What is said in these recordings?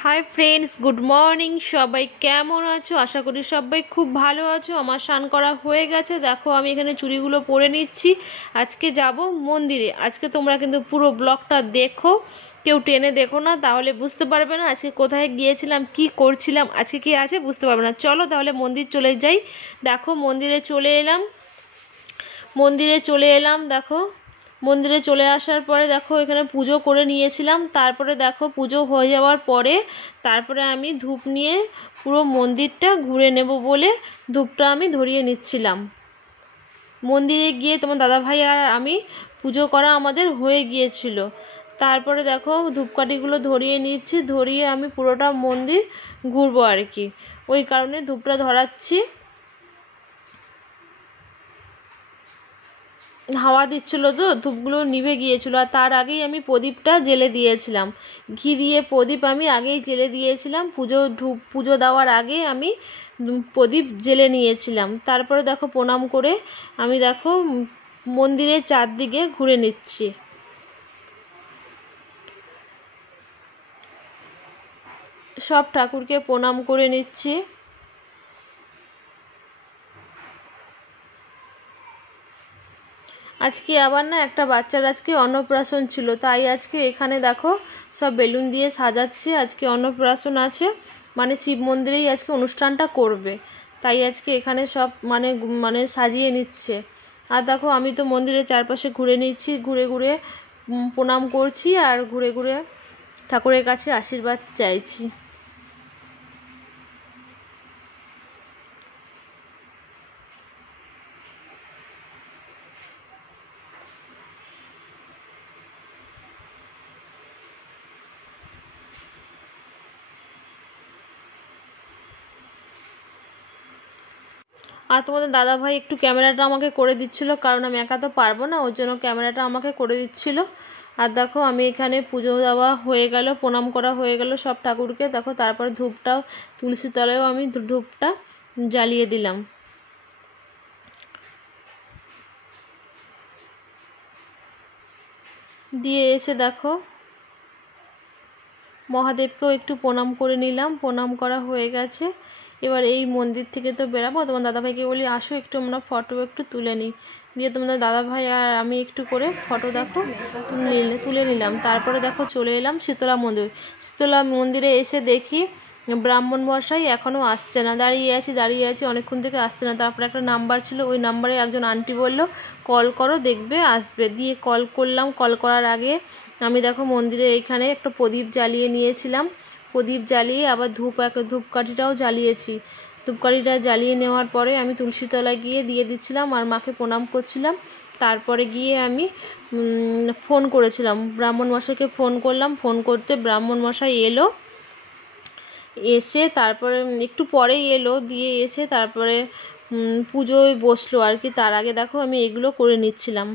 Hi friends good morning सबाई केमन आछो आशा करी सबाई खूब भालो आछो। आमार स्नान करा होये गेछे। देखो आमी एखाने चुड़ीगुलो परे निচ্ছি। आजके जाबो मंदिरे। आजके तोमरा किन्तु पुरो ब्लगटा देखो, केउ टेने देखो ना, ताहले बुझते पारबे ना आजके कोथाय गियेछिलाम कि करछिलाम, आजके कि आछे बुझते पारबे ना। चलो ताहले मंदिर चले जाई। देखो मंदिरे चले एलाम देखो मंदिरे चले आसार परे देखो एखाने पुजो करे निয়েছিলাম। तारपरे देखो पुजो हो जाওয়ার परे तारपरे आमी धूप निये पुरो मंदिरटा घुरे नेब बोले धूपटा आमी धरिয়ে निচ্ছিলাম। मंदिरे गिये तोमार दादा भाई और आमी पुजो करा आमादेर हये गिয়েছিল। तारपरे देखो धूपकाठिगुलो धरिয়ে निচ্ছি, धरिয়ে आमी पुरोटा मंदिर घुरबो आर कि, ओई कारणे धूपटा धराচ্ছি। हावा दिच्छिलो तो धूपगुलो निभे गिয়েছিল আর তার আগেই আমি প্রদীপটা জেলে দিয়েছিলাম। ঘি দিয়ে প্রদীপ আমি আগেই জেলে দিয়েছিলাম। পুজো দেওয়ার আগে আমি প্রদীপ জেলে নিয়েছিলাম। তারপরে দেখো প্রণাম করে আমি দেখো মন্দিরের চারদিকে ঘুরে নিচ্ছি। সব ঠাকুরকে প্রণাম করে নিচ্ছি। আজকে আবার না একটা বাচ্চার আজকে অন্নপ্রাশন ছিল, তাই আজকে এখানে দেখো সব বেলুন দিয়ে সাজাচ্ছে। আজকে অন্নপ্রাশন আছে, মানে শিব মন্দিরেই আজকে অনুষ্ঠানটা করবে, তাই আজকে এখানে সব মানে সাজিয়ে নিচ্ছে। আর দেখো আমি তো মন্দিরের চারপাশে ঘুরে নিচ্ছি, ঘুরে ঘুরে প্রণাম করছি আর ঘুরে ঘুরে ঠাকুরের কাছে আশীর্বাদ চাইছি। আর তোমাদের দাদা ভাই একটু ক্যামেরাটা আমাকে করে দিচ্ছিল, কারণ আমি একা তো পারবো না, ওর জন্য ক্যামেরাটা আমাকে করে দিচ্ছিল। আর দেখো আমি এখানে পুজো দেওয়া হয়ে গেল, প্রণাম করা হয়ে গেল সব ঠাকুরকে। দেখো তারপরে ধূপটাও তুলসী তলায়ও আমি ধূপটা জ্বালিয়ে দিলাম। দিয়ে এসে দেখো মহাদেবকেও একটু প্রণাম করে নিলাম। প্রণাম করা হয়ে গেছে। এবার এই মন্দির থেকে তো বেরাবো, তোমার দাদাভাইকে বলি আসো একটু আমরা ফটো একটু তুলে নিই। দিয়ে তোমাদের দাদাভাই আর আমি একটু করে ফটো দেখো তুলে নিলাম। তারপরে দেখো চলে এলাম শীতলা মন্দিরে এসে দেখি ব্রাহ্মণ মশাই এখনও আসছে না। দাঁড়িয়ে আছি অনেকক্ষণ থেকে আসছে না। তারপরে একটা নাম্বার ছিল, ওই নাম্বারে একজন আন্টি বলল কল করো দেখবে আসবে। দিয়ে কল করলাম। কল করার আগে আমি দেখো মন্দিরে এখানে একটা প্রদীপ জ্বালিয়ে নিয়েছিলাম। প্রদীপ জ্বালিয়ে আবার ধূপকাঠিটাও জ্বালিয়েছি। ধূপকাঠিটা জ্বালিয়ে নেওয়ার পরে আমি তুলসী তলায় গিয়ে দিয়ে দিচ্ছিলাম আর মাকে প্রণাম করছিলাম। তারপরে গিয়ে আমি ফোন করেছিলাম, ব্রাহ্মণ মশাইকে ফোন করলাম। ফোন করতে ব্রাহ্মণ মশাই এলো, এসে তারপরে একটু পরেই এলো। দিয়ে এসে তারপরে পুজোয় বসলো আর কি। তার আগে দেখো আমি এগুলো করে নিচ্ছিলাম।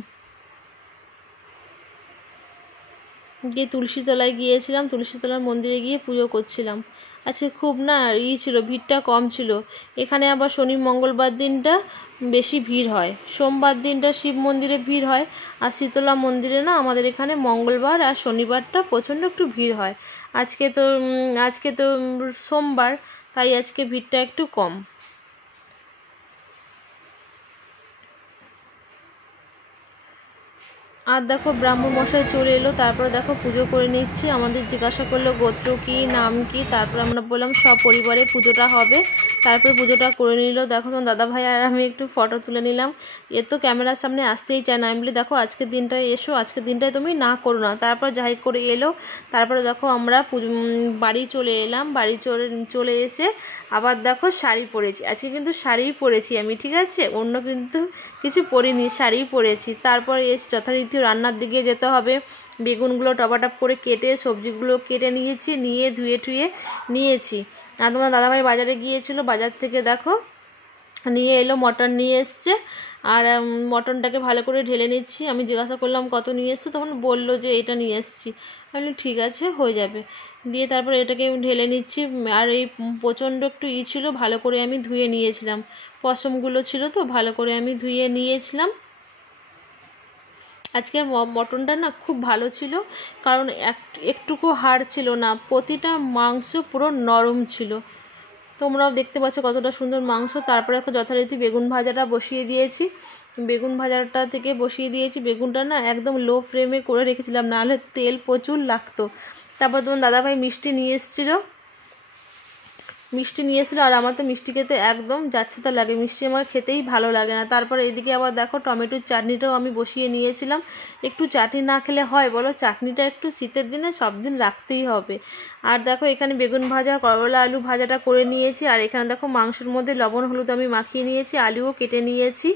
গিয়ে তুলসীতলায় গিয়েছিলাম, তুলসীতলার মন্দিরে গিয়ে পুজো করছিলাম। আজকে খুব না ছিল, ভিড়টা কম ছিল। এখানে আবার শনি মঙ্গলবার দিনটা বেশি ভিড় হয়, সোমবার দিনটা শিব মন্দিরে ভিড় হয়। আর শীতলা মন্দিরে না আমাদের এখানে মঙ্গলবার আর শনিবারটা প্রচণ্ড একটু ভিড় হয়। আজকে তো সোমবার, তাই আজকে ভিড়টা একটু কম। আর দেখো ব্রাহ্মণ মশাই চলে এলো। তারপরে দেখো পুজো করে নিচ্ছি। আমাদের জিজ্ঞাসা করলো গোত্র কি, নাম কি। তারপরে আমরা বললাম সপরিবারে পুজোটা হবে। তারপরে পুজোটা করে নিল। দেখো তোমার দাদা ভাই আর আমি একটু ফটো তুলে নিলাম। এ তো ক্যামেরার সামনে আসতেই চায় না। আমি বলি দেখো আজকের দিনটায় এসো, আজকের দিনটায় তুমি না করো না। তারপর যাই করে এলো। তারপরে দেখো আমরা বাড়ি চলে এলাম। বাড়ি চলে এসে আবার দেখো শাড়ি পরেছি। আজকে কিন্তু শাড়িই পরেছি আমি, ঠিক আছে, অন্য কিন্তু কিছু পরিনি, শাড়িই পরেছি। তারপরে এসে যথারীতি রান্নার দিকে যেতে হবে। বেগুনগুলো টপাটপ করে কেটে সবজিগুলো কেটে নিয়েছি, নিয়ে ধুয়ে টুয়ে নিয়েছি। আর তোমার দাদাভাই বাজারে গিয়েছিল, বাজার থেকে দেখো নিয়ে এলো, মটন নিয়ে এসছে। আর মটনটাকে ভালো করে ঢেলে নিচ্ছি। আমি জিজ্ঞাসা করলাম কত নিয়ে এসছো, তখন বললো যে এটা নিয়ে এসেছি। আমি ঠিক আছে হয়ে যাবে। দিয়ে তারপরে এটাকে ঢেলে নিচ্ছি। আর এই প্রচণ্ড একটু ছিল, ভালো করে আমি ধুয়ে নিয়েছিলাম। পশমগুলো ছিল তো ভালো করে আমি ধুয়ে নিয়েছিলাম। আজকের মটনটা না খুব ভালো ছিল, কারণ একটুকু হাড় ছিল না, প্রতিটা মাংস পুরো নরম ছিল। তোমরাও দেখতে পাচ্ছ কতটা সুন্দর মাংস। তারপরে যথারীতি বেগুন ভাজাটা বসিয়ে দিয়েছি। বেগুনটা না একদম লো ফ্লেমে করে রেখেছিলাম, নাহলে তেল প্রচুর লাগতো। তারপর তোমার দাদাভাই মিষ্টি নিয়ে এসেছিলো, আর আমার তো মিষ্টি খেতে একদম যাচ্ছে তা লাগে, মিষ্টি আমার খেতেই ভালো লাগে না। তারপরে এদিকে আবার দেখো টমেটোর চাটনিটাও আমি বসিয়ে নিয়েছিলাম। একটু চাটনি না খেলে হয় বলো? চাটনিটা একটু শীতের দিনে সব দিন রাখতেই হবে। আর দেখো এখানে বেগুন ভাজা, করলা আলু ভাজাটা করে নিয়েছি। আর এখানে দেখো মাংসের মধ্যে লবণ হলুদ আমি মাখিয়ে নিয়েছি, আলুও কেটে নিয়েছি।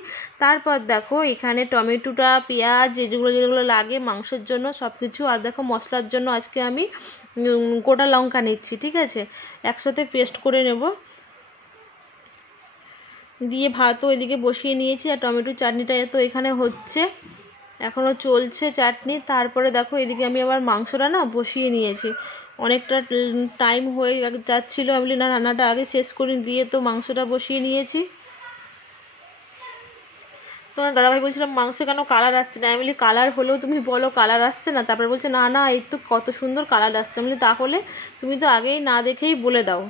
তারপর দেখো এখানে টমেটোটা, পেঁয়াজ, যেগুলো লাগে মাংসের জন্য সব কিছু। আর দেখো মশলার জন্য আজকে আমি গোটা লঙ্কা নিচ্ছি, ঠিক আছে, একসাথে পেস্ট করে নেব। দিয়ে ভাতও এদিকে বসিয়ে নিয়েছি। আর টমেটো চাটনিটা তো এখানে হচ্ছে, এখনও চলছে চাটনি। তারপরে দেখো এদিকে আমি আবার মাংসটা না বসিয়ে নিয়েছি। অনেকটা টাইম হয়ে যাচ্ছিলো, আমি বলি না রান্নাটা আগে শেষ করে দিয়ে তো মাংসটা বসিয়ে নিয়েছি। তোমার দাদাভাই বলছিলাম মাংস কেন কালার আসছে না, আমি বলি কালার হলেও তুমি বলো কালার আসছে না। তারপরে বলছে না না এই তো কত সুন্দর কালার আসছে। আমি বলি তাহলে তুমি তো আগেই না দেখেই বলে দাও।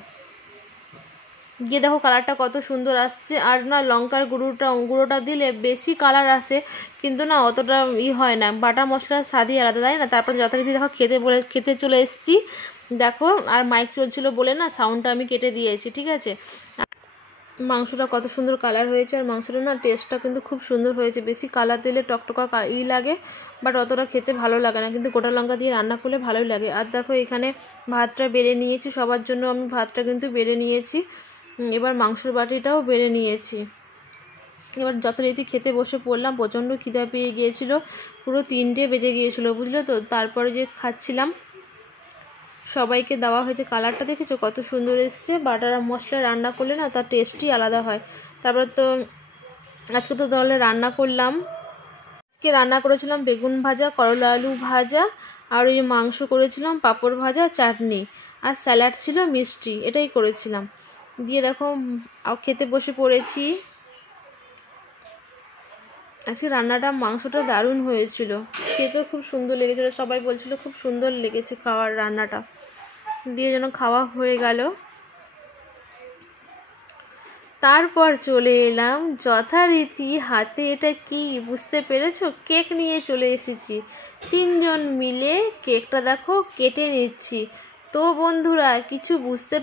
গিয়ে দেখো কালারটা কত সুন্দর আসছে। আর না লঙ্কার গুঁড়োটা দিলে বেশি কালার আসে, কিন্তু না অতটা হয় না, বাটা মশলার স্বাদই আলাদা, তাই না? তারপরে যথারীতি দেখো খেতে চলে এসেছি। দেখো আর মাইক চলছিল বলে না সাউন্ডটা আমি কেটে দিয়েছি, ঠিক আছে। মাংসটা কত সুন্দর কালার হয়েছে, আর মাংসটা না টেস্টটা কিন্তু খুব সুন্দর হয়েছে। বেশি কালার দিলে টকটকা লাগে, বাট অতটা খেতে ভালো লাগে না, কিন্তু গোটা লঙ্কা দিয়ে রান্না করলে ভালোই লাগে। আর দেখো এখানে ভাতটা বেড়ে নিয়েছি, সবার জন্য আমি ভাতটা কিন্তু বেড়ে নিয়েছি। এবার মাংসের বাটিটাও বেড়ে নিয়েছি। এবার যথারীতি খেতে বসে পড়লাম। প্রচণ্ড খিদা পেয়ে গিয়েছিল, পুরো 3টে বেজে গিয়েছিলো, বুঝলে তো। তারপরে যে খাচ্ছিলাম, সবাইকে দেওয়া হয়েছে। কালারটা দেখেছো কত সুন্দর এসছে। বাটার মশলা রান্না করলে না তার টেস্টই আলাদা হয়। তারপর তো আজকে তো তাহলে রান্না করলাম, আজকে রান্না করেছিলাম বেগুন ভাজা, করলা আলু ভাজা, আর ওই মাংস করেছিলাম, পাঁপড় ভাজা, চাটনি, আর স্যালাড ছিল, মিষ্টি, এটাই করেছিলাম। দিয়ে দেখো খেতে বসে পড়েছি। আজকে রান্নাটা মাংসটা দারুণ হয়েছিল, খেতেও খুব সুন্দর লেগেছিলো, সবাই বলছিল খুব সুন্দর লেগেছে খাওয়ার রান্নাটা। দিয়ে যেন খাওয়া হয়ে গেল। তারপর চলে এলাম যথারীতি হাতে, এটা কি বুঝতে পেরেছো? কেক নিয়ে চলে এসেছি। 3জন মিলে কেকটা দেখো কেটে নিচ্ছি। তো বন্ধুরা কিছু বুঝতে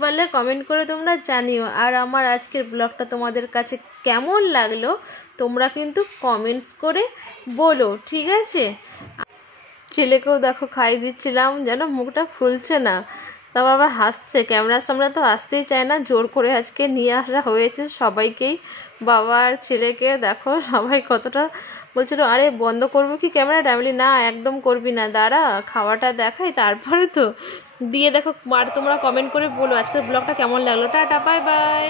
পারলে কমেন্ট করে তোমরা জানিও। আর আমার আজকের ব্লগটা তোমাদের কাছে কেমন লাগলো তোমরা কিন্তু কমেন্টস করে বলো, ঠিক আছে। ছেলেকেও দেখো খাইয়ে দিচ্ছিলাম, যেন মুখটা খুলছে না, তারপর আবার হাসছে। ক্যামেরার সামনে তো আসতেই চায় না, জোর করে আজকে নিয়ে আসা হয়েছে সবাইকেই, বাবা আর ছেলেকে। দেখো সবাই কতটা বলছিল আরে বন্ধ করবো কি ক্যামেরাটা, আমি বলি না একদম করবি না, দাঁড়া খাওয়াটা দেখাই তারপরে তো। দিয়ে দেখো আর তোমরা কমেন্ট করে বলো আজকের ব্লগটা কেমন লাগলো। Tata, bye bye.